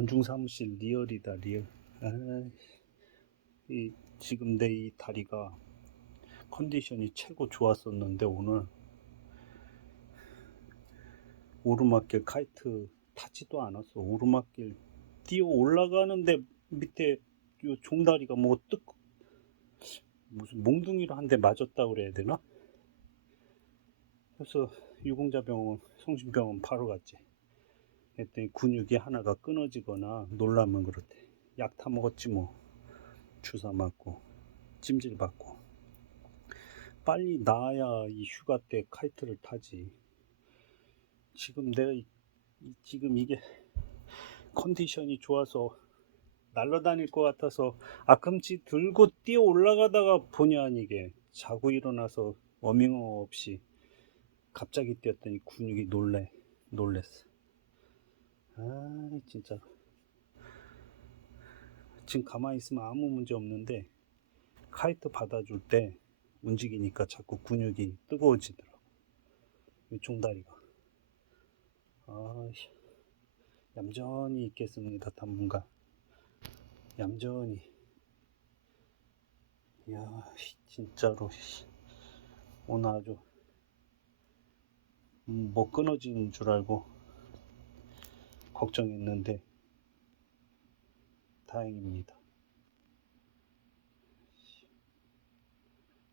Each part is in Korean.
안중 사무실 리얼이다 리얼. 아이, 이 지금 내 이 다리가 컨디션이 최고 좋았었는데 오늘 오르막길 카이트 타지도 않았어. 오르막길 뛰어 올라가는데 밑에 요 종다리가 뭐 뜨, 무슨 몽둥이로 한 대 맞았다 그래야 되나? 그래서 유공자병원, 성심병원 바로 갔지. 그랬더니 근육이 하나가 끊어지거나 놀라면 그렇대. 약 타 먹었지 뭐. 주사 맞고 찜질 받고. 빨리 나아야 이 휴가 때 카이트를 타지. 지금 내가 이- 이- 지금 이게 컨디션이 좋아서 날아다닐 것 같아서 앞꿈치 들고 뛰어 올라가다가 본의 아니게 자고 일어나서 워밍업 없이 갑자기 뛰었더니 근육이 놀래 놀랬어. 아 진짜 지금 가만히 있으면 아무 문제 없는데 카이트 받아줄 때 움직이니까 자꾸 근육이 뜨거워지더라고. 이 종다리가. 아 얌전히 있겠습니다 당분간. 얌전히. 이야, 씨, 진짜로, 씨. 오늘 아주, 음, 뭐 끊어지는 줄 알고, 걱정했는데, 다행입니다.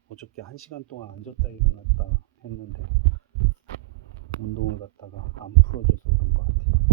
어저께 한 시간 동안 앉았다 일어났다 했는데, 운동을 갔다가 안 풀어져서 그런 것 같아요.